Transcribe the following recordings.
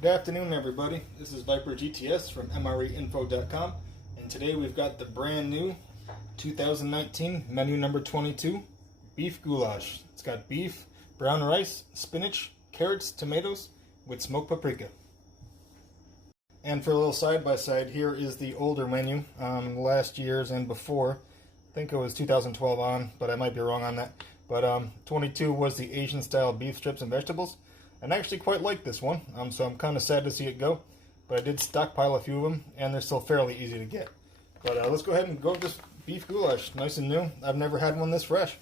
Good afternoon, everybody. This is Vipergts from MREinfo.com, and today we've got the brand new 2019 menu number 22 beef goulash. It's got beef, brown rice, spinach, carrots, tomatoes with smoked paprika. And for a little side-by-side, here is the older menu, last year's and before. I think it was 2012 on, but I might be wrong on that. But 22 was the Asian-style beef strips and vegetables. And I actually quite like this one, so I'm kind of sad to see it go. But I did stockpile a few of them, and they're still fairly easy to get. But let's go ahead and go with this beef goulash. Nice and new. I've never had one this fresh.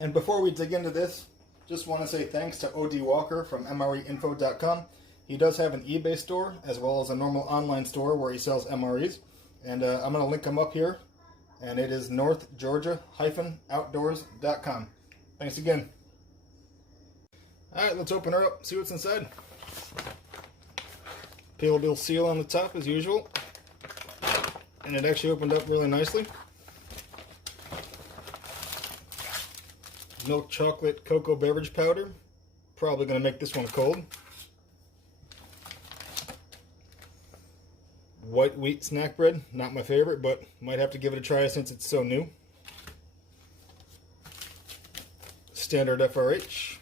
And before we dig into this, just want to say thanks to Odie Walker from MREinfo.com. He does have an eBay store, as well as a normal online store where he sells MREs. And I'm going to link him up here. And it is northgeorgia-outdoors.com. Thanks again. Alright, let's open her up, see what's inside. Peelable seal on the top as usual. And it actually opened up really nicely. Milk chocolate cocoa beverage powder. Probably going to make this one cold. White wheat snack bread, not my favorite, but might have to give it a try since it's so new. Standard FRH.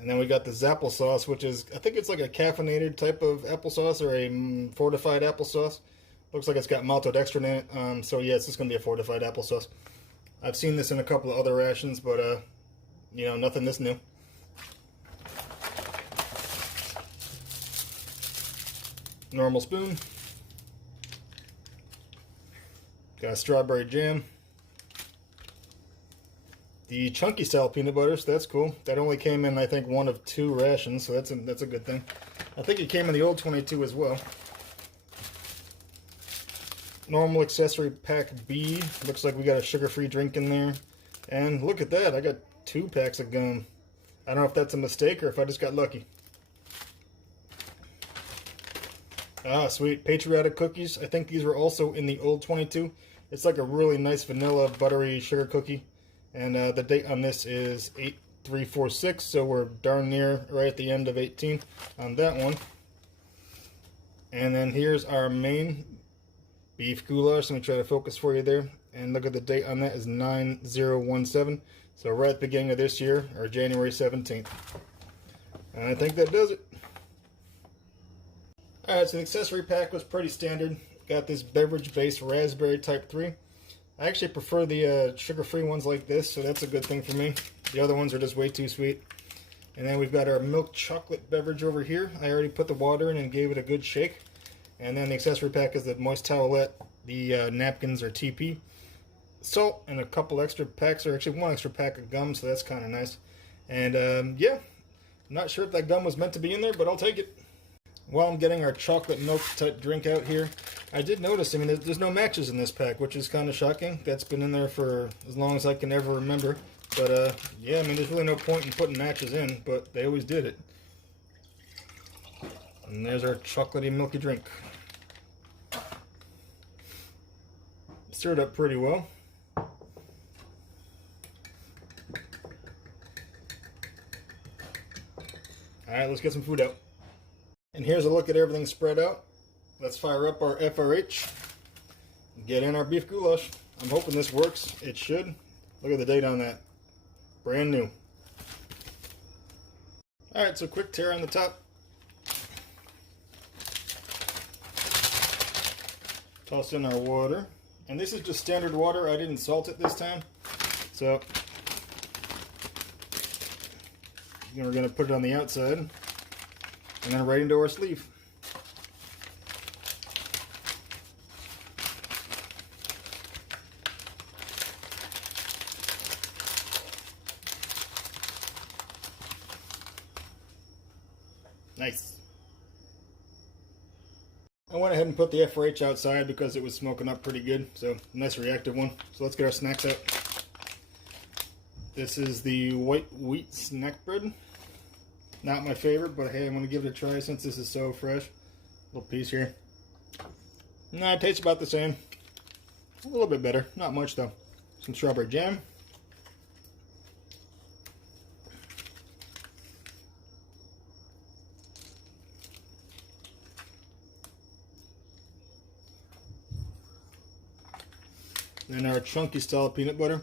And then we got the Applesauce, which is, I think it's like a caffeinated type of applesauce or a fortified applesauce. Looks like it's got maltodextrin in it, so yeah, it's just going to be a fortified applesauce. I've seen this in a couple of other rations, but, you know, nothing this new. Normal spoon. Got a strawberry jam. The chunky style peanut butter, so that's cool. That only came in, I think, one of 2 rations, so that's a good thing. I think it came in the old 22 as well. Normal accessory pack B. Looks like we got a sugar-free drink in there. And look at that, I got 2 packs of gum. I don't know if that's a mistake or if I just got lucky. Ah, sweet. Patriotic cookies. I think these were also in the old 22. It's like a really nice vanilla, buttery sugar cookie. And the date on this is 8346, so we're darn near right at the end of 18 on that one. And then here's our main beef goulash. Let me try to focus for you there. And look at the date on that is 9017. So right at the beginning of this year, or January 17th. And I think that does it. Alright, so the accessory pack was pretty standard. Got this beverage-based raspberry type 3. I actually prefer the sugar-free ones like this, so that's a good thing for me. The other ones are just way too sweet. And then we've got our milk chocolate beverage over here. I already put the water in and gave it a good shake. And then the accessory pack is the moist towelette, the napkins or TP, salt, and a couple extra packs, or actually 1 extra pack of gum, so that's kind of nice. And yeah, not sure if that gum was meant to be in there, but I'll take it. While I'm getting our chocolate milk type drink out here, I did notice, I mean, there's no matches in this pack, which is kind of shocking. That's been in there for as long as I can ever remember. But, yeah, I mean, there's really no point in putting matches in, but they always did it. And there's our chocolatey milky drink. Stirred up pretty well. Alright, let's get some food out. And here's a look at everything spread out. Let's fire up our FRH and get in our beef goulash. I'm hoping this works. It should. Look at the date on that. Brand new. Alright, so quick tear on the top. Toss in our water. And this is just standard water. I didn't salt it this time. So we're going to put it on the outside. And then right into our sleeve. Nice. I went ahead and put the FRH outside because it was smoking up pretty good. So, nice reactive one. So let's get our snacks out. This is the white wheat snack bread. Not my favorite, but hey, I'm going to give it a try since this is so fresh. Little piece here. No, it tastes about the same. A little bit better. Not much though. Some strawberry jam. and our chunky style peanut butter.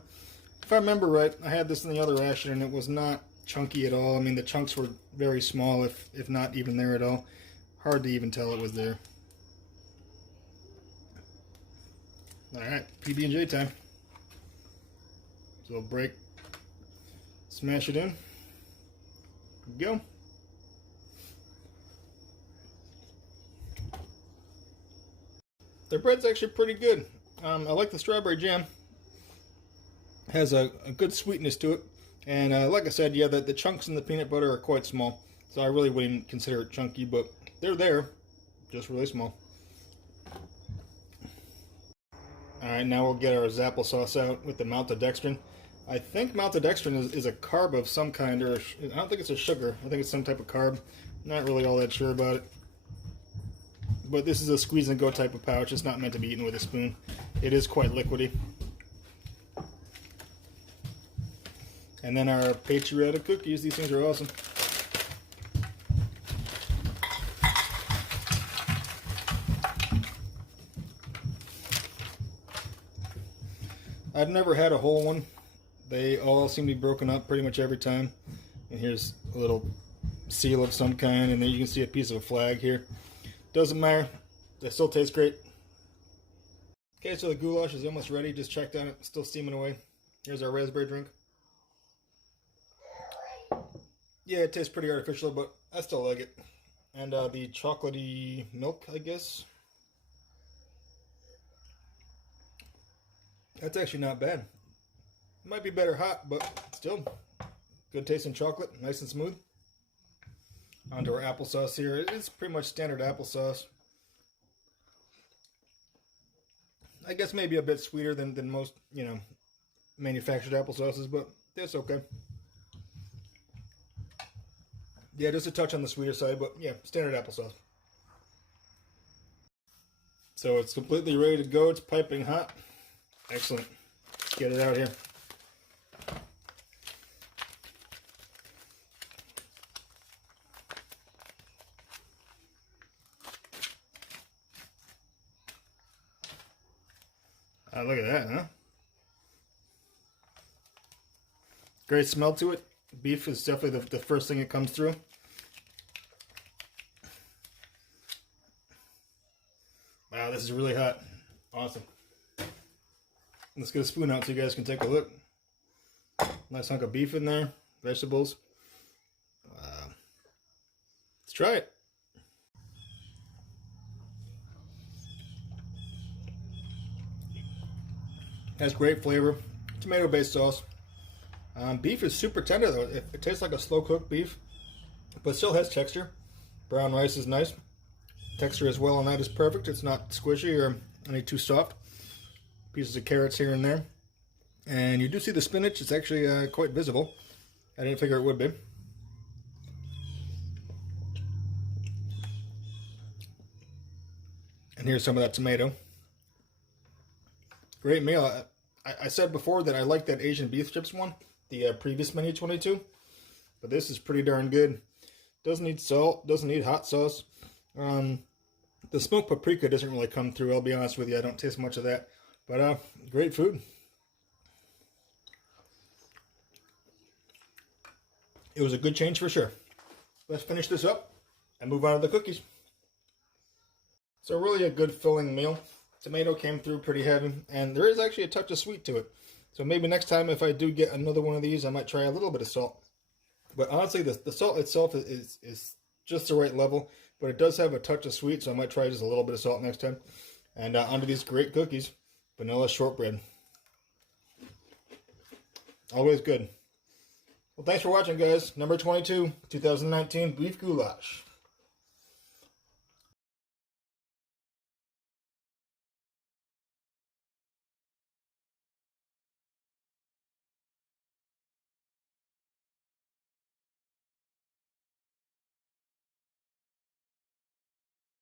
If I remember right, I had this in the other ration and it was not chunky at all. I mean, the chunks were very small, if not even there at all. Hard to even tell it was there. Alright, PB&J time. So break, smash it in. Go. Their bread's actually pretty good. I like the strawberry jam. Has a good sweetness to it. And like I said, yeah, the chunks in the peanut butter are quite small. So I really wouldn't consider it chunky, but they're there. Just really small. Alright, now we'll get our applesauce out with the maltodextrin. I think maltodextrin is a carb of some kind, or I don't think it's a sugar. I think it's some type of carb. Not really all that sure about it. But this is a squeeze and go type of pouch. It's not meant to be eaten with a spoon. It is quite liquidy. And then our Patriotic cookies. These things are awesome. I've never had a whole one. They all seem to be broken up pretty much every time. And here's a little seal of some kind, and then you can see a piece of a flag here. Doesn't matter. They still taste great. Okay, so the goulash is almost ready. Just checked on it. Still steaming away. Here's our raspberry drink. Yeah, it tastes pretty artificial, but I still like it. And the chocolatey milk, I guess. That's actually not bad. It might be better hot, but still good tasting chocolate, nice and smooth. Onto our applesauce here. It's pretty much standard applesauce. I guess maybe a bit sweeter than most, manufactured applesauces, but that's okay. Yeah, just a touch on the sweeter side, but yeah, standard applesauce. So it's completely ready to go. It's piping hot. Excellent. Let's get it out here. Look at that, huh? Great smell to it. Beef is definitely the first thing that comes through. Wow, this is really hot. Awesome. Let's get a spoon out so you guys can take a look. Nice hunk of beef in there. Vegetables. Let's try it. Has great flavor. Tomato-based sauce. Beef is super tender though. It tastes like a slow-cooked beef, but still has texture. Brown rice is nice. Texture as well on that is perfect. It's not squishy or any too soft. Pieces of carrots here and there. And you do see the spinach. It's actually quite visible. I didn't figure it would be. And here's some of that tomato. Great meal. I said before that I like that Asian beef strips one, the previous menu 22, but this is pretty darn good. Doesn't need salt, doesn't need hot sauce. The smoked paprika doesn't really come through, I'll be honest with you. I don't taste much of that, but great food. It was a good change for sure. Let's finish this up and move on to the cookies. So really a good filling meal. Tomato came through pretty heavy, and there is actually a touch of sweet to it. So maybe next time if I do get another one of these, I might try a little bit of salt. But honestly, the salt itself is just the right level, but it does have a touch of sweet, so I might try just a little bit of salt next time. And onto these great cookies, vanilla shortbread. Always good. Well, thanks for watching, guys. Number 22, 2019 beef goulash.